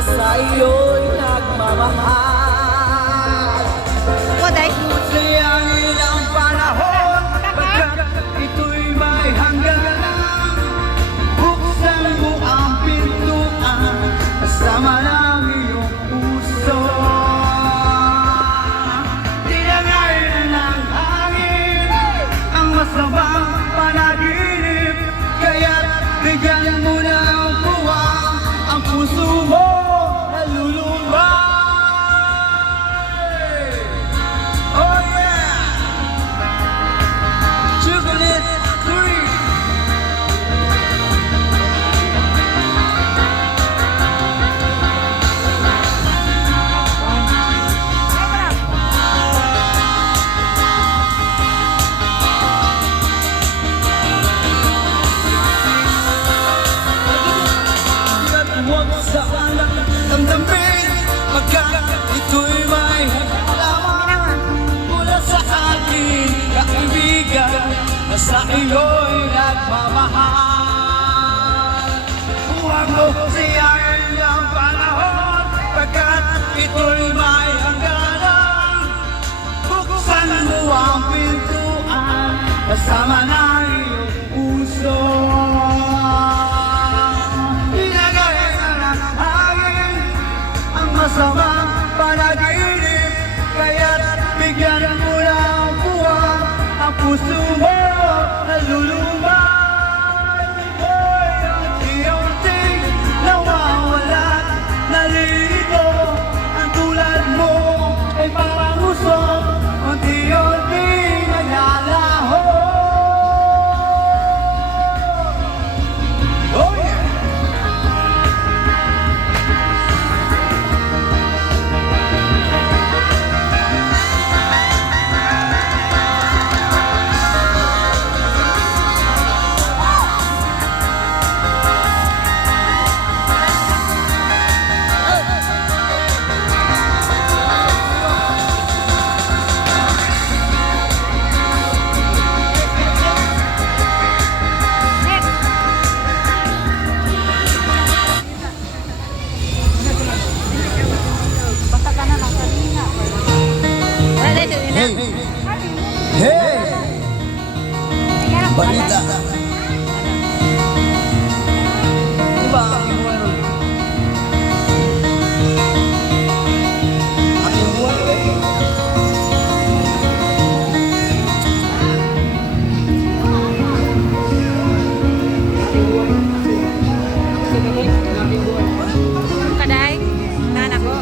mula sa iyo'y nagmamahal. Sayangin ang panahon, pagkat ito'y may hangganan. Buksan mo ang pintuan, kasama ng iyong puso. Tinangay na ng hangin ang masamang panaginip, kaya't bigyan mo ng puwang ang puso mo na lulumay. Oh yeah! Chocolate 3. Huwag sana damdamin, pagkat ito'y may haglaman mula sa aking kaibigan na sa iyo'y nagmamahal. Huwag mo siyang ang panahon, pagkat ito'y may hangganan. Buksan mo ang pintuan, kasama ng iyong puso. Masamang panaginip, kaya't bigyan mo ng buwan ang puso mo na lulumay. Hoy, unti-unting nawawala, nalilito ang tulad mo ay parang usok, unti-unting naglalaho. Oh yeah! Hey! Balita! Diba? Aking buwan eh. Kaday, nana ko.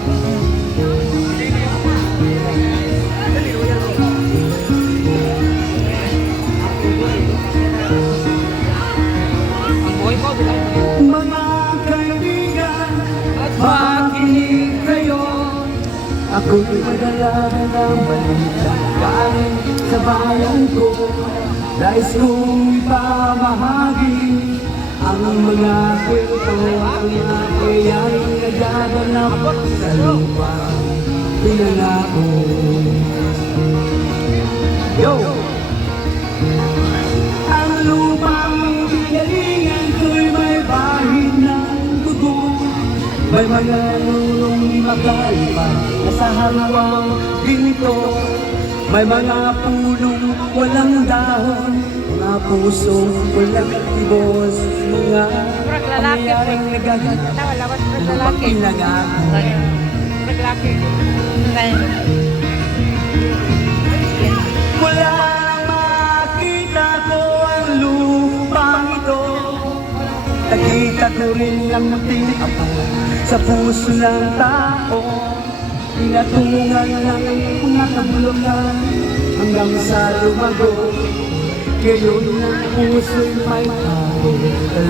Mga kaibigan, makinig kayo. Ako'y madalaga ng balita galing sa bayan ko. Nais kong ipamahagi ang mga kwento, ang mga kayang nagaganap sa lupa pinangako. Yo! Ang lupang pinalingan ko'y may bahid ng dugo. May mga lulong magkaiba na sa haruang ginito. May mga punong walang dahon, mga pusong walang tibos, mga pangyayaring nagaganap ng pinangako. Wala nang makita ko ang lupang ito. Nakita ko rin ang munting apo sa puso ng tao. Pinatungan ng mga kabulukan hanggang sa lumago. Ngayon ang puso'y may tao,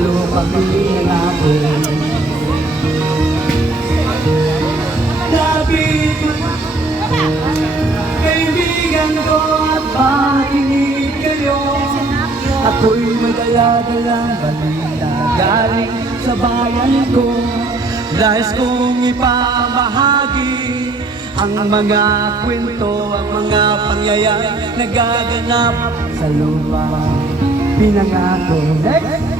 lupang pinangako. Lapit kaibigan ko at makinig kayo. Ako'y madala-dalang balita galing sa bayan ko. Nais kong ipamahagi ang mga kwento, ang mga pangyayari nagaganap sa lupa pinangako. Next!